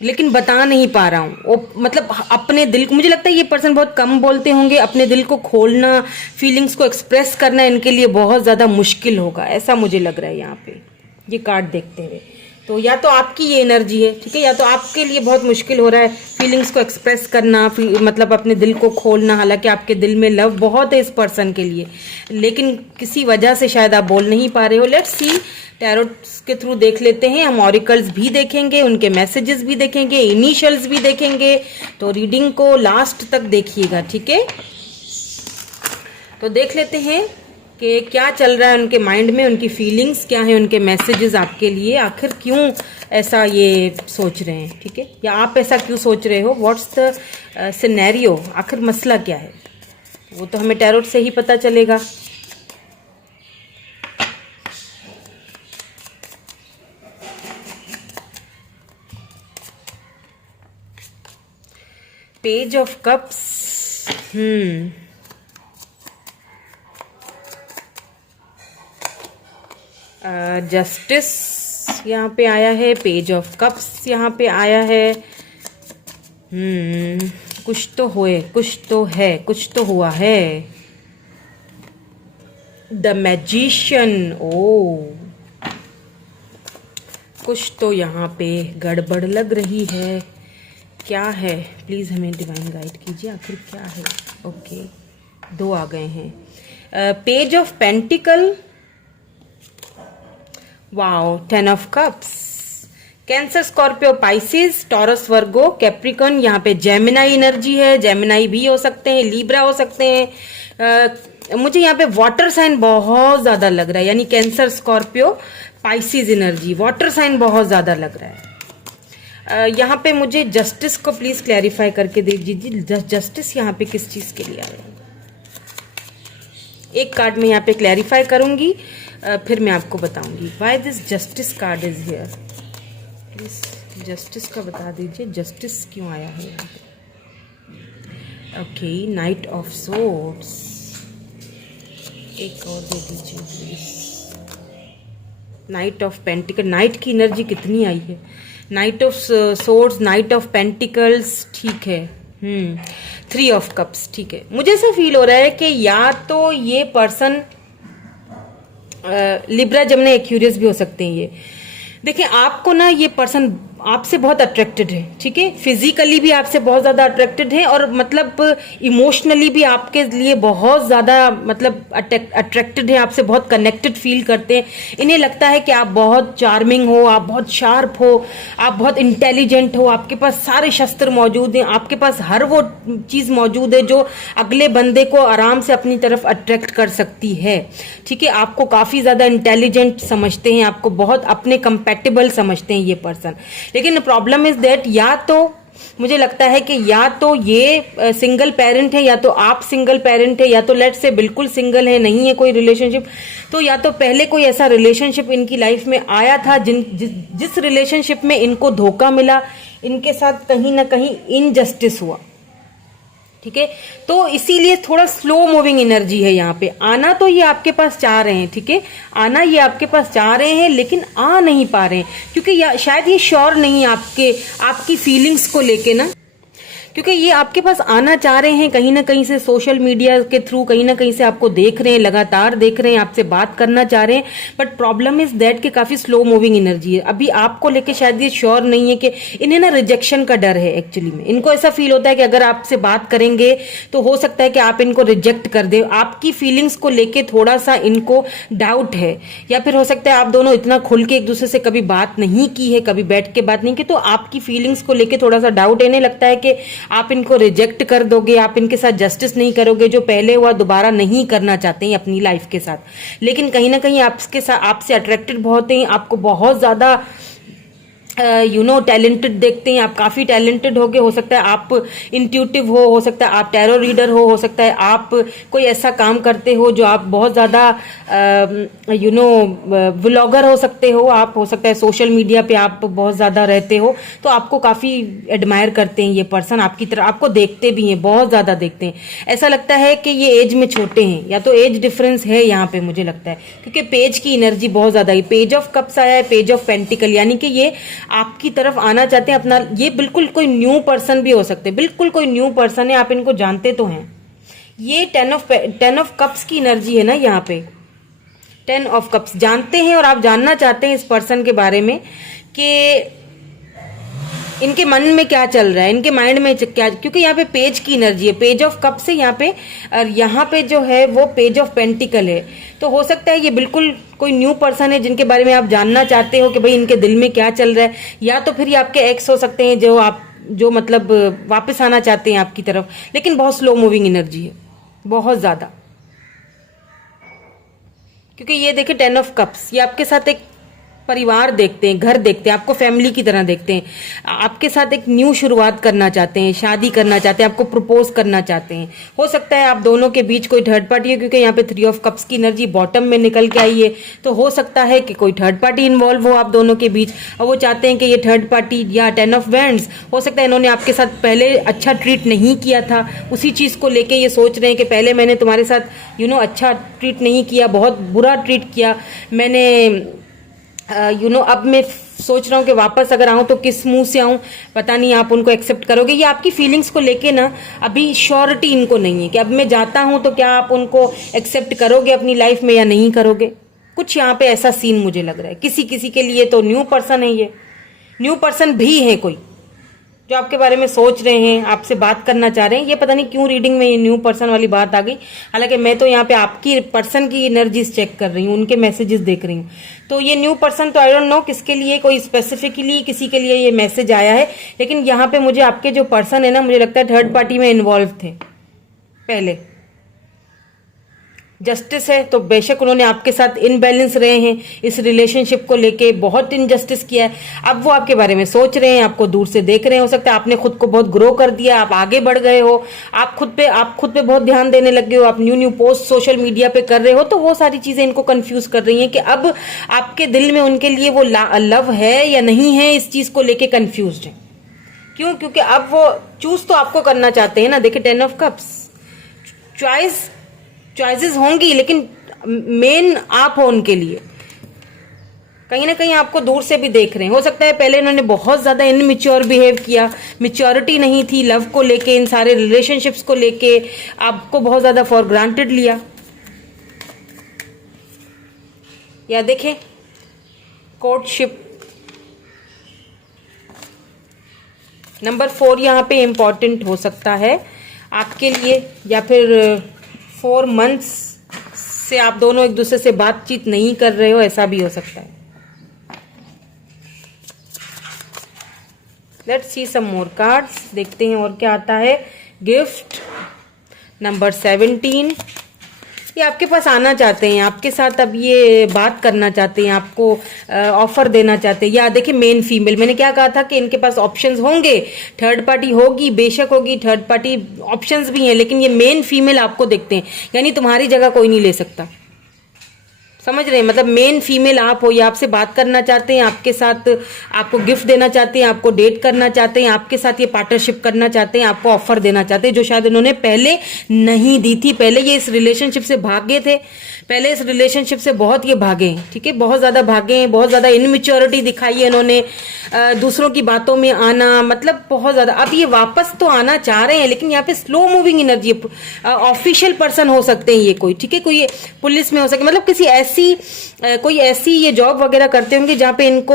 लेकिन बता नहीं पा रहा हूँ। मतलब अपने दिल को, मुझे लगता है ये पर्सन बहुत कम बोलते होंगे, अपने दिल को खोलना, फीलिंग्स को एक्सप्रेस करना इनके लिए बहुत ज्यादा मुश्किल होगा, ऐसा मुझे लग रहा है यहाँ पे ये कार्ड देखते हुए। तो या तो आपकी ये एनर्जी है, ठीक है, या तो आपके लिए बहुत मुश्किल हो रहा है फीलिंग्स को एक्सप्रेस करना, मतलब अपने दिल को खोलना। हालांकि आपके दिल में लव बहुत है इस पर्सन के लिए, लेकिन किसी वजह से शायद आप बोल नहीं पा रहे हो। लेट्स सी, टैरोट्स के थ्रू देख लेते हैं हम, ऑरिकल्स भी देखेंगे, उनके मैसेजेस भी देखेंगे, इनिशियल्स भी देखेंगे। तो रीडिंग को लास्ट तक देखिएगा, ठीक है। तो देख लेते हैं कि क्या चल रहा है उनके माइंड में, उनकी फीलिंग्स क्या है, उनके मैसेजेस आपके लिए, आखिर क्यों ऐसा ये सोच रहे हैं, ठीक है, या आप ऐसा क्यों सोच रहे हो, व्हाट्स द सिनेरियो, आखिर मसला क्या है, वो तो हमें टैरोट से ही पता चलेगा। पेज ऑफ कप्स, जस्टिस यहाँ पे आया है, पेज ऑफ कप्स यहाँ पे आया है। कुछ तो होए, कुछ तो है, कुछ तो हुआ है। द मैजिशियन, ओ कुछ तो यहाँ पे गड़बड़ लग रही है, क्या है, प्लीज हमें डिवाइन गाइड कीजिए, आखिर क्या है। ओके, दो आ गए हैं। Page of pentacle, wow, 10 of cups, cancer, Scorpio, Pisces, taurus, Virgo, Capricorn, यहाँ पे जेमिनाई एनर्जी है, जेमिनाई भी हो सकते हैं, लीब्रा हो सकते हैं। मुझे यहाँ पे वाटर साइन बहुत ज्यादा लग रहा है, यानी Cancer, Scorpio, Pisces energy, water sign बहुत ज्यादा लग रहा है। यहाँ पे मुझे जस्टिस को प्लीज क्लैरिफाई करके दे दीजिए, जस्टिस यहाँ पे किस चीज के लिए आया है। एक कार्ड में यहाँ पे क्लैरिफाई करूंगी, फिर मैं आपको बताऊंगी why this justice card is here. Please justice का बता दीजिए, जस्टिस क्यों आया है। ओके, नाइट ऑफ सोर्ड्स, एक और दे दीजिए please. Night of pentacle, night की एनर्जी कितनी आई है, night of swords, night of pentacles, ठीक है। 3 ऑफ कप्स, ठीक है। मुझे ऐसा फील हो रहा है कि या तो ये पर्सन लिब्रा, जमना, एक्यूरियस भी हो सकते हैं ये। देखिए आपको ना ये पर्सन आपसे बहुत अट्रैक्टेड है, ठीक है, फिजिकली भी आपसे बहुत ज्यादा अट्रैक्टेड है, और मतलब इमोशनली भी आपके लिए बहुत ज्यादा मतलब अट्रैक्टेड है, आपसे बहुत कनेक्टेड फील करते हैं। इन्हें लगता है कि आप बहुत चार्मिंग हो, आप बहुत शार्प हो, आप बहुत इंटेलिजेंट हो, आपके पास सारे शस्त्र मौजूद हैं, आपके पास हर वो चीज मौजूद है जो अगले बंदे को आराम से अपनी तरफ अट्रैक्ट कर सकती है, ठीक है। आपको काफी ज्यादा इंटेलिजेंट समझते हैं, आपको बहुत अपने कंपैटिबल समझते हैं ये पर्सन। लेकिन प्रॉब्लम इज दैट या तो मुझे लगता है कि या तो ये सिंगल पेरेंट है, या तो आप सिंगल पेरेंट है, या तो लेट्स से बिल्कुल सिंगल है, नहीं है कोई रिलेशनशिप, तो या तो पहले कोई ऐसा रिलेशनशिप इनकी लाइफ में आया था जिस रिलेशनशिप में इनको धोखा मिला, इनके साथ कहीं ना कहीं इनजस्टिस हुआ। ठीक है, तो इसीलिए थोड़ा स्लो मूविंग एनर्जी है यहाँ पे। आना तो ये आपके पास चाह रहे हैं, ठीक है, आना ये आपके पास चाह रहे हैं, लेकिन आ नहीं पा रहे हैं क्योंकि शायद ये श्योर नहीं है आपकी फीलिंग्स को लेके ना, क्योंकि ये आपके पास आना चाह रहे हैं कहीं ना कहीं से, सोशल मीडिया के थ्रू कहीं ना कहीं से आपको देख रहे हैं, लगातार देख रहे हैं, आपसे बात करना चाह रहे हैं, बट प्रॉब्लम इज दैट कि काफी स्लो मूविंग एनर्जी है। अभी आपको लेके शायद ये श्योर नहीं है कि इन्हें ना रिजेक्शन का डर है। एक्चुअली में इनको ऐसा फील होता है कि अगर आपसे बात करेंगे तो हो सकता है कि आप इनको रिजेक्ट कर दे। आपकी फीलिंग्स को लेके थोड़ा सा इनको डाउट है, या फिर हो सकता है आप दोनों इतना खुल के एक दूसरे से कभी बात नहीं की है, कभी बैठ के बात नहीं की, तो आपकी फीलिंग्स को लेके थोड़ा सा डाउट है। इन्हें लगता है कि आप इनको रिजेक्ट कर दोगे, आप इनके साथ जस्टिस नहीं करोगे, जो पहले हुआ दोबारा नहीं करना चाहते हैं अपनी लाइफ के साथ। लेकिन कहीं ना कहीं आपसे अट्रैक्टेड बहुत हैं, आपको बहुत ज्यादा टैलेंटेड देखते हैं, आप काफी टैलेंटेड होगे, हो सकता है आप इंट्यूटिव हो सकता है आप टैरो रीडर हो सकता है आप कोई ऐसा काम करते हो जो आप बहुत ज्यादा व्लॉगर हो सकते हो, आप हो सकता है सोशल मीडिया पे आप बहुत ज्यादा रहते हो, तो आपको काफी एडमायर करते हैं ये पर्सन, आपकी तरह आपको देखते भी हैं, बहुत ज्यादा देखते हैं। ऐसा लगता है कि ये एज में छोटे हैं, या तो एज डिफरेंस है यहाँ पे मुझे लगता है, क्योंकि पेज की एनर्जी बहुत ज्यादा है। पेज ऑफ कप्स आया है, पेज ऑफ पेंटिकल, यानी कि ये आपकी तरफ आना चाहते हैं अपना। ये बिल्कुल कोई न्यू पर्सन भी हो सकते हैं, बिल्कुल कोई न्यू पर्सन है, आप इनको जानते तो हैं। ये टेन ऑफ कप्स की एनर्जी है ना यहाँ पे, 10 ऑफ कप्स, जानते हैं और आप जानना चाहते हैं इस पर्सन के बारे में कि इनके मन में क्या चल रहा है, इनके माइंड में क्या, क्योंकि यहाँ पे पेज की एनर्जी है, पेज ऑफ कप से यहाँ पे, और यहाँ पे जो है वो पेज ऑफ पेंटिकल है। तो हो सकता है ये बिल्कुल कोई न्यू पर्सन है जिनके बारे में आप जानना चाहते हो कि भाई इनके दिल में क्या चल रहा है, या तो फिर ये आपके एक्स हो सकते हैं जो मतलब वापस आना चाहते हैं आपकी तरफ, लेकिन बहुत स्लो मूविंग एनर्जी है, बहुत ज्यादा। क्योंकि ये देखिए 10 ऑफ कप्स, ये आपके साथ एक परिवार देखते हैं, घर देखते हैं, आपको फैमिली की तरह देखते हैं, आपके साथ एक न्यू शुरुआत करना चाहते हैं, शादी करना चाहते हैं, आपको प्रपोज करना चाहते हैं। हो सकता है आप दोनों के बीच कोई थर्ड पार्टी है, क्योंकि यहाँ पे 3 ऑफ कप्स की एनर्जी बॉटम में निकल के आई है, तो हो सकता है कि कोई थर्ड पार्टी इन्वॉल्व हो आप दोनों के बीच, और वो चाहते हैं कि ये थर्ड पार्टी, या 10 ऑफ वैंड्स, हो सकता है इन्होंने आपके साथ पहले अच्छा ट्रीट नहीं किया था, उसी चीज को लेके ये सोच रहे हैं कि पहले मैंने तुम्हारे साथ अच्छा ट्रीट नहीं किया, बहुत बुरा ट्रीट किया मैंने, अब मैं सोच रहा हूँ कि वापस अगर आऊँ तो किस मुंह से आऊँ, पता नहीं आप उनको एक्सेप्ट करोगे। ये आपकी फीलिंग्स को लेके ना अभी श्योरिटी इनको नहीं है कि अब मैं जाता हूँ तो क्या आप उनको एक्सेप्ट करोगे अपनी लाइफ में या नहीं करोगे। कुछ यहाँ पे ऐसा सीन मुझे लग रहा है। किसी किसी के लिए तो न्यू पर्सन है, ये न्यू पर्सन भी है कोई जो आपके बारे में सोच रहे हैं, आपसे बात करना चाह रहे हैं। ये पता नहीं क्यों रीडिंग में ये न्यू पर्सन वाली बात आ गई, हालांकि मैं तो यहाँ पे आपकी पर्सन की एनर्जीज चेक कर रही हूँ, उनके मैसेजेस देख रही हूँ। तो ये न्यू पर्सन तो आई डोंट नो किसके लिए, कोई स्पेसिफिकली किसी के लिए ये मैसेज आया है, लेकिन यहाँ पे मुझे आपके जो पर्सन है ना, मुझे लगता है थर्ड पार्टी में इन्वॉल्व थे पहले। जस्टिस है तो बेशक उन्होंने आपके साथ इनबैलेंस रहे हैं, इस रिलेशनशिप को लेके बहुत इनजस्टिस किया है। अब वो आपके बारे में सोच रहे हैं, आपको दूर से देख रहे हैं। हो सकता है आपने खुद को बहुत ग्रो कर दिया, आप आगे बढ़ गए हो, आप खुद पे बहुत ध्यान देने लग गए हो, आप न्यू पोस्ट सोशल मीडिया पे कर रहे हो, तो वो सारी चीजें इनको कंफ्यूज कर रही हैं कि अब आपके दिल में उनके लिए वो लव है या नहीं है, इस चीज को लेके कंफ्यूज है। क्यों? क्योंकि अब वो चूज तो आपको करना चाहते हैं ना। देखिए 10 ऑफ कप्स, चॉइसेस होंगी, लेकिन मेन आप हो उनके लिए। कहीं ना कहीं आपको दूर से भी देख रहे हैं। हो सकता है पहले इन्होंने बहुत ज्यादा इनमिच्योर बिहेव किया, मेच्योरिटी नहीं थी लव को लेके, इन सारे रिलेशनशिप्स को लेके, आपको बहुत ज्यादा फॉर ग्रांटेड लिया। या देखें कोर्टशिप, नंबर 4 यहाँ पे इंपॉर्टेंट हो सकता है आपके लिए, या फिर 4 मंथ्स से आप दोनों एक दूसरे से बातचीत नहीं कर रहे हो, ऐसा भी हो सकता है। Let's see some more cards, देखते हैं और क्या आता है। गिफ्ट नंबर 17, ये आपके पास आना चाहते हैं, आपके साथ अब ये बात करना चाहते हैं, आपको ऑफर देना चाहते हैं। या देखिए मेन फीमेल, मैंने क्या कहा था कि इनके पास ऑप्शंस होंगे, थर्ड पार्टी होगी, बेशक होगी, थर्ड पार्टी ऑप्शंस भी हैं, लेकिन ये मेन फीमेल आपको देखते हैं, यानी तुम्हारी जगह कोई नहीं ले सकता। समझ रहे हैं, मतलब मेन फीमेल आप हो, ये आपसे बात करना चाहते हैं, आपके साथ आपको गिफ्ट देना चाहते हैं, आपको डेट करना चाहते हैं, आपके साथ ये पार्टनरशिप करना चाहते हैं, आपको ऑफर देना चाहते हैं, जो शायद उन्होंने पहले नहीं दी थी। पहले ये इस रिलेशनशिप से भागे थे, पहले इस रिलेशनशिप से बहुत ये भागे हैं, ठीक है, बहुत ज्यादा भागे हैं, बहुत ज्यादा इनमेच्योरिटी दिखाई है इन्होंने, दूसरों की बातों में आना, मतलब बहुत ज्यादा। अब ये वापस तो आना चाह रहे हैं, लेकिन यहाँ पे slow moving energy, official person हो सकते हैं ये कोई, ठीक है, कोई पुलिस में हो सके, मतलब किसी ऐसी कोई ऐसी ये जॉब वगैरह करते होंगे जहाँ पे इनको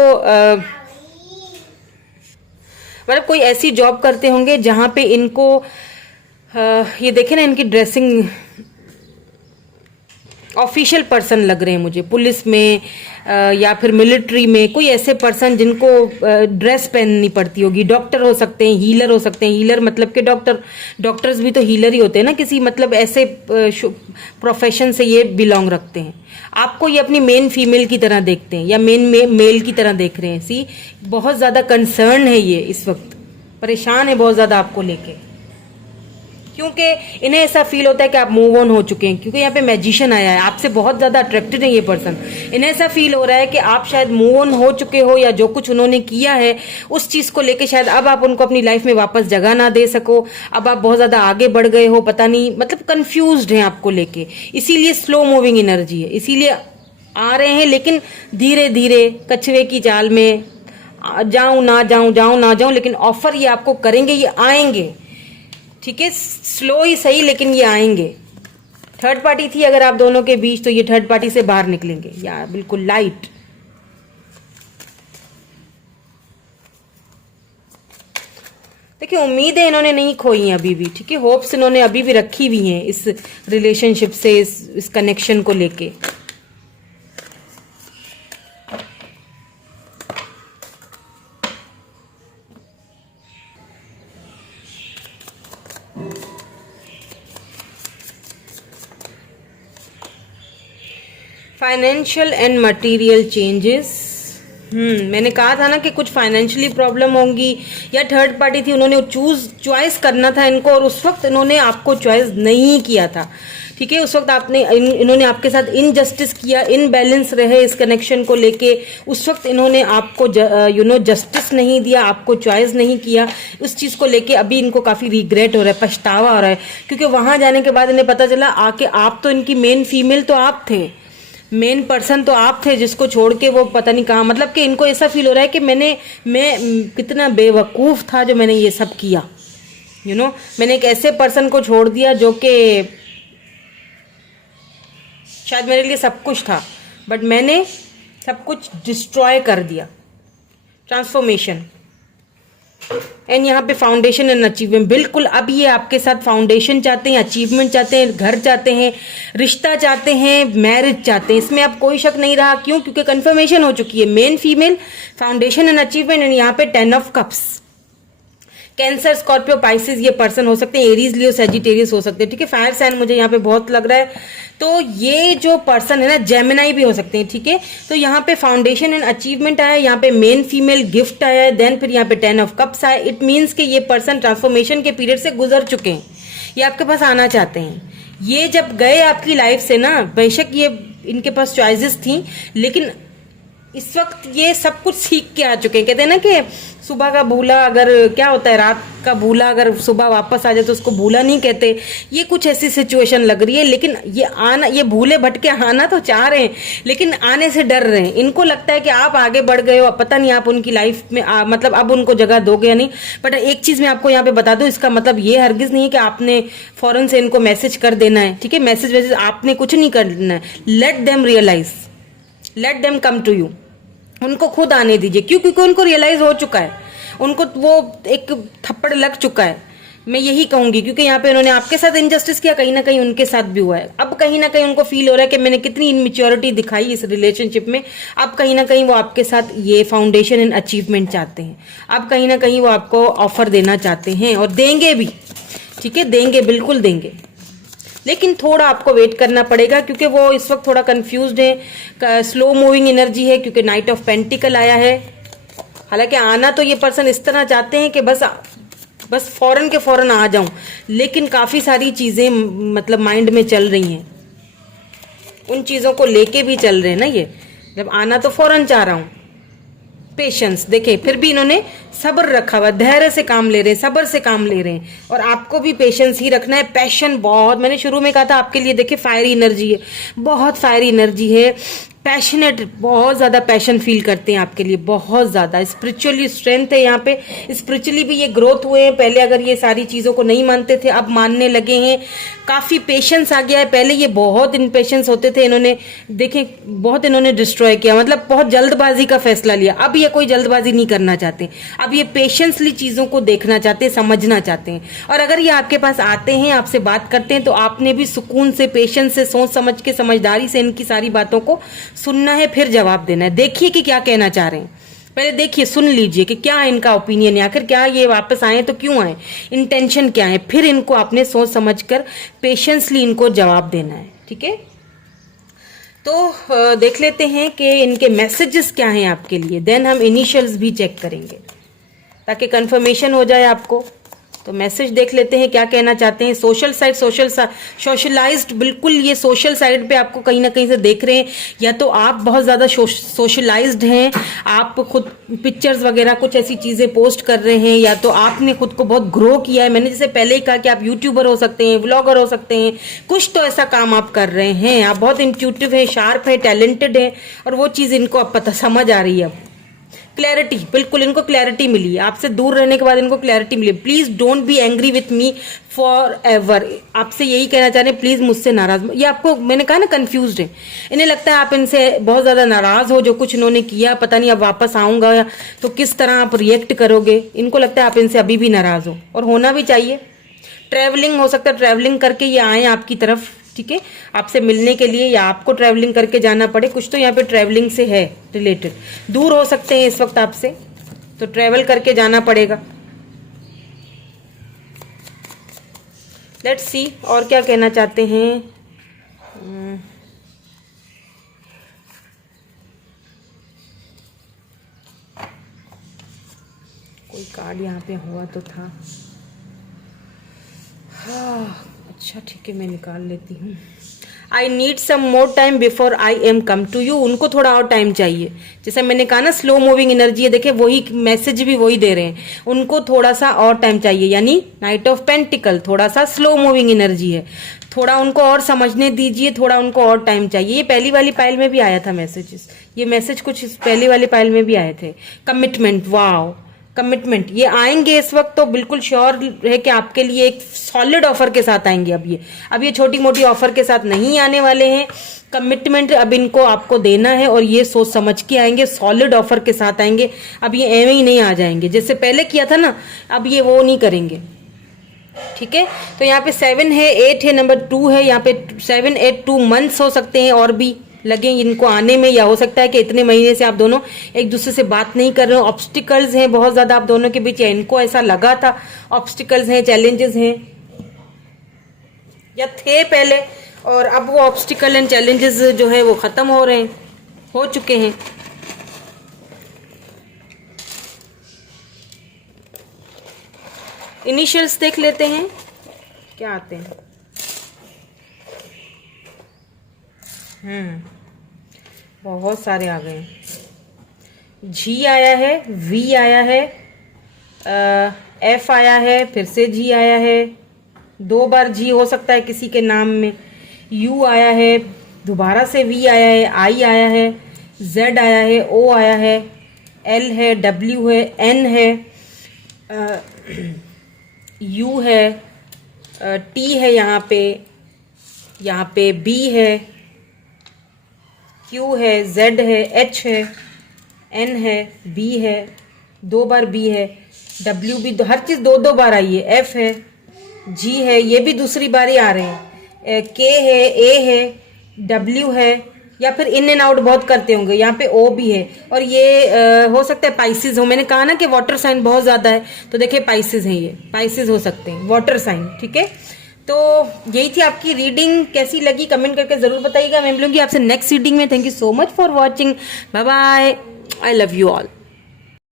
मतलब कोई ऐसी जॉब करते होंगे जहाँ पे इनको ये देखे ना, इनकी ड्रेसिंग ऑफिशियल पर्सन लग रहे हैं मुझे, पुलिस में या फिर मिलिट्री में, कोई ऐसे पर्सन जिनको ड्रेस पहननी पड़ती होगी। डॉक्टर हो सकते हैं, हीलर हो सकते हैं, हीलर मतलब कि डॉक्टर्स भी तो हीलर ही होते हैं ना, किसी मतलब ऐसे प्रोफेशन से ये बिलोंग रखते हैं। आपको ये अपनी मेन फीमेल की तरह देखते हैं या मेन मेल की तरह देख रहे हैं। सी बहुत ज्यादा कंसर्न है ये, इस वक्त परेशान है बहुत ज्यादा आपको लेके, क्योंकि इन्हें ऐसा फील होता है कि आप मूव ऑन हो चुके हैं, क्योंकि यहाँ पे मैजिशियन आया है, आपसे बहुत ज्यादा अट्रैक्टेड है ये पर्सन। इन्हें ऐसा फील हो रहा है कि आप शायद मूव ऑन हो चुके हो, या जो कुछ उन्होंने किया है उस चीज को लेके शायद अब आप उनको अपनी लाइफ में वापस जगह ना दे सको, अब आप बहुत ज्यादा आगे बढ़ गए हो, पता नहीं, मतलब कंफ्यूज्ड हैं आपको लेके, इसीलिए स्लो मूविंग एनर्जी है, इसीलिए आ रहे हैं, लेकिन धीरे धीरे कछुए की चाल में, जाऊं ना जाऊं, जाऊं ना जाऊं, लेकिन ऑफर ये आपको करेंगे, ये आएंगे, ठीक है, स्लो ही सही, लेकिन ये आएंगे। थर्ड पार्टी थी अगर आप दोनों के बीच, तो ये थर्ड पार्टी से बाहर निकलेंगे, या बिल्कुल लाइट। देखिए उम्मीदें इन्होंने नहीं खोई हैं अभी भी, ठीक है, होप्स इन्होंने अभी भी रखी हुई हैं इस रिलेशनशिप से, इस कनेक्शन को लेके। फाइनेंशियल एंड मटेरियल चेंजेस, मैंने कहा था ना कि कुछ फाइनेंशियली प्रॉब्लम होंगी, या थर्ड पार्टी थी, उन्होंने चॉइस करना था इनको, और उस वक्त इन्होंने आपको चॉइस नहीं किया था, ठीक है, उस वक्त इन्होंने आपके साथ इनजस्टिस किया, इनबैलेंस रहे इस कनेक्शन को लेके, उस वक्त इन्होंने आपको जस्टिस नहीं दिया, आपको चॉइस नहीं किया, उस चीज को लेके अभी इनको काफी रिग्रेट हो रहा है, पछतावा हो रहा है, क्योंकि वहां जाने के बाद इन्हें पता चला आके आप तो इनकी मेन फीमेल तो आप थे, मेन पर्सन तो आप थे, जिसको छोड़ के वो पता नहीं कहाँ, मतलब कि इनको ऐसा फील हो रहा है कि मैं कितना बेवकूफ था जो मैंने ये सब किया, मैंने एक ऐसे पर्सन को छोड़ दिया जो कि शायद मेरे लिए सब कुछ था, बट मैंने सब कुछ डिस्ट्रॉय कर दिया। ट्रांसफॉर्मेशन एंड यहाँ पे फाउंडेशन एंड अचीवमेंट, बिल्कुल अब ये आपके साथ फाउंडेशन चाहते हैं, अचीवमेंट चाहते हैं, घर चाहते हैं, रिश्ता चाहते हैं, मैरिज चाहते हैं, इसमें अब कोई शक नहीं रहा। क्यों? क्योंकि कंफर्मेशन हो चुकी है, main female, foundation and achievement, and यहाँ पे 10 of cups. Cancer, Scorpio, Pisces ये पर्सन हो सकते हैं, एरीज, लियो, सेजिटेरियस हो सकते हैं, ठीक है, फायर साइन मुझे यहाँ पे बहुत लग रहा है। तो ये जो पर्सन है ना, जेमिनाई भी हो सकते हैं, ठीक है। तो यहाँ पे फाउंडेशन एंड अचीवमेंट आया, यहाँ पे मेन फीमेल गिफ्ट आया, देन फिर यहाँ पे 10 ऑफ कप्स आया। इट मीन्स कि ये पर्सन ट्रांसफॉर्मेशन के पीरियड से गुजर चुके हैं, ये आपके पास आना चाहते हैं। ये जब गए आपकी लाइफ से ना, बेशक ये इनके पास चॉइसेस थी, लेकिन इस वक्त ये सब कुछ सीख के आ चुके हैं। कहते हैं ना कि सुबह का भूला, अगर क्या होता है, रात का भूला अगर सुबह वापस आ जाए तो उसको भूला नहीं कहते। ये कुछ ऐसी सिचुएशन लग रही है, लेकिन ये भूले भटके आना तो चाह रहे हैं, लेकिन आने से डर रहे हैं। इनको लगता है कि आप आगे बढ़ गए हो, पता नहीं आप उनकी लाइफ में मतलब अब उनको जगह दोगे या नहीं। बट एक चीज मैं आपको यहाँ पे बता दूं, इसका मतलब ये हरगिज नहीं है कि आपने फौरन से इनको मैसेज कर देना है, ठीक है। मैसेज आपने कुछ नहीं करना है। Let them realise, let them come to you, उनको खुद आने दीजिए। क्यों? क्योंकि उनको रियलाइज हो चुका है, उनको वो एक थप्पड़ लग चुका है, मैं यही कहूंगी। क्योंकि यहाँ पे उन्होंने आपके साथ इनजस्टिस किया, कहीं ना कहीं उनके साथ भी हुआ है। अब कहीं ना कहीं उनको फील हो रहा है कि मैंने कितनी इनमेच्योरिटी दिखाई इस रिलेशनशिप में। अब कहीं ना कहीं वो आपके साथ ये फाउंडेशन एंड अचीवमेंट चाहते हैं। अब कहीं ना कहीं वो आपको ऑफर देना चाहते हैं, और देंगे भी, ठीक है, देंगे, बिल्कुल देंगे। लेकिन थोड़ा आपको वेट करना पड़ेगा क्योंकि वो इस वक्त थोड़ा कंफ्यूज्ड है, स्लो मूविंग एनर्जी है क्योंकि नाइट ऑफ पेंटिकल आया है। हालांकि आना तो ये पर्सन इस तरह चाहते हैं कि बस फौरन के फौरन आ जाऊं, लेकिन काफी सारी चीजें मतलब माइंड में चल रही हैं, उन चीजों को लेके भी चल रहे हैं ना। ये जब आना तो फौरन चाह रहा हूं, पेशेंस देखे, फिर भी इन्होंने सब्र रखा हुआ, धैर्य से काम ले रहे हैं, सब्र से काम ले रहे हैं। और आपको भी पेशेंस ही रखना है। पैशन बहुत, मैंने शुरू में कहा था आपके लिए, देखिए फायरी एनर्जी है, बहुत फायरी एनर्जी है, पैशनेट, बहुत ज्यादा पैशन फील करते हैं आपके लिए, बहुत ज्यादा। स्पिरिचुअली स्ट्रेंथ है यहाँ पे, स्पिरिचुअली भी ये ग्रोथ हुए हैं। पहले अगर ये सारी चीजों को नहीं मानते थे, अब मानने लगे हैं। काफी पेशेंस आ गया है, पहले ये बहुत इनपेशेंस होते थे। इन्होंने देखें बहुत इन्होंने डिस्ट्रॉय किया, मतलब बहुत जल्दबाजी का फैसला लिया। अब ये कोई जल्दबाजी नहीं करना चाहते, अब ये पेशेंसली चीजों को देखना चाहते हैं, समझना चाहते हैं। और अगर ये आपके पास आते हैं, आपसे बात करते हैं, तो आपने भी सुकून से, पेशेंस से, सोच समझ के, समझदारी से इनकी सारी बातों को सुनना है, फिर जवाब देना है। देखिए कि क्या कहना चाह रहे हैं, पहले देखिए, सुन लीजिए कि क्या इनका ओपिनियन है, आखिर क्या ये वापस आए तो क्यों आए, इंटेंशन क्या है, फिर इनको आपने सोच समझकर पेशेंसली इनको जवाब देना है। ठीक है, तो देख लेते हैं कि इनके मैसेजेस क्या हैं आपके लिए, देन हम इनिशियल्स भी चेक करेंगे ताकि कंफर्मेशन हो जाए आपको। तो मैसेज देख लेते हैं क्या कहना चाहते हैं। सोशल साइड, सोशलाइज्ड, बिल्कुल ये सोशल साइड पे आपको कहीं ना कहीं से देख रहे हैं। या तो आप बहुत ज्यादा सोशलाइज्ड हैं, आप खुद पिक्चर्स वगैरह कुछ ऐसी चीजें पोस्ट कर रहे हैं, या तो आपने खुद को बहुत ग्रो किया है। मैंने जैसे पहले ही कहा कि आप यूट्यूबर हो सकते हैं, व्लॉगर हो सकते हैं, कुछ तो ऐसा काम आप कर रहे हैं। आप बहुत इंट्यूटिव है, शार्प है, टैलेंटेड है, और वो चीज इनको अब पता समझ आ रही है। अब क्लैरिटी, बिल्कुल इनको क्लैरिटी मिली है, आपसे दूर रहने के बाद इनको क्लैरिटी मिली। Please don't be angry with me forever, आपसे यही कहना चाह रहे हैं, प्लीज मुझसे नाराज। ये आपको मैंने कहा ना कंफ्यूज्ड है, इन्हें लगता है आप इनसे बहुत ज्यादा नाराज हो, जो कुछ इन्होंने किया, पता नहीं अब वापस आऊंगा तो किस तरह आप रिएक्ट करोगे। इनको लगता है आप इनसे अभी भी नाराज हो, और होना भी चाहिए। ट्रैवलिंग हो सकता है, ट्रैवलिंग करके ये आए आपकी तरफ, ठीक है, आपसे मिलने के लिए, या आपको ट्रैवलिंग करके जाना पड़े, कुछ तो यहाँ पे ट्रैवलिंग से है रिलेटेड। दूर हो सकते हैं इस वक्त आपसे, तो ट्रैवल करके जाना पड़ेगा। लेट्स सी और क्या कहना चाहते हैं। कोई कार्ड यहाँ पे हुआ तो था, हाँ अच्छा ठीक है, मैं निकाल लेती हूँ। I need some more time before I am come to you, उनको थोड़ा और टाइम चाहिए। जैसे मैंने कहा ना स्लो मूविंग एनर्जी है, देखिए वही मैसेज भी वही दे रहे हैं, उनको थोड़ा सा और टाइम चाहिए। यानी नाइट ऑफ पेंटिकल थोड़ा सा स्लो मूविंग एनर्जी है, थोड़ा उनको और समझने दीजिए, थोड़ा उनको और टाइम चाहिए। ये पहली वाली पाइल में भी आया था मैसेजेस, ये मैसेज कुछ पहली वाली पाइल में भी आए थे। कमिटमेंट, वाओ कमिटमेंट, ये आएंगे इस वक्त तो बिल्कुल श्योर है कि आपके लिए एक सॉलिड ऑफर के साथ आएंगे। अब ये छोटी मोटी ऑफर के साथ नहीं आने वाले हैं, कमिटमेंट अब इनको आपको देना है, और ये सोच समझ के आएंगे, सॉलिड ऑफर के साथ आएंगे। अब ये एवं ही नहीं आ जाएंगे जैसे पहले किया था ना, अब ये वो नहीं करेंगे। ठीक है, तो यहाँ पे 7 है, 8 है, नंबर 2 है, यहाँ पे 7, 8, 2 मंथ्स हो सकते हैं और भी लगे इनको आने में, या हो सकता है कि इतने महीने से आप दोनों एक दूसरे से बात नहीं कर रहे हो, ऑब्स्टिकल्स हैं बहुत ज्यादा आप दोनों के बीच, या इनको ऐसा लगा था ऑब्स्टिकल्स हैं, चैलेंजेस हैं, या थे पहले, और अब वो ऑब्स्टिकल एंड चैलेंजेस जो है वो खत्म हो रहे हैं, हो चुके हैं। इनिशियल्स देख लेते हैं क्या आते हैं। बहुत सारे आ गए, जी आया है, वी आया है, एफ आया है, फिर से जी आया है, 2 बार जी हो सकता है किसी के नाम में, यू आया है, दोबारा से वी आया है, आई आया है, जेड आया है, ओ आया है, एल है, डब्ल्यू है, एन है, यू है, टी है, यहाँ पे बी है, क्यू है, जेड है, एच है, एन है, बी है, 2 बार बी है, डब्ल्यू भी हर चीज 2-2 बार आई है, एफ है, जी है, ये भी दूसरी बार ही आ रहे हैं, के है, ए है, डब्ल्यू है, या फिर इन एंड आउट बहुत करते होंगे, यहाँ पे ओ भी है, और ये हो सकता है पाइसिस हो। मैंने कहा ना कि वाटर साइन बहुत ज्यादा है, तो देखिए पाइसिस है, ये पाइसिस हो सकते हैं, वाटर साइन। ठीक है, तो यही थी आपकी रीडिंग, कैसी लगी कमेंट करके ज़रूर बताइएगा। मैं मिलूंगी आपसे नेक्स्ट रीडिंग में। Thank you so much for watching, bye bye, I love you all.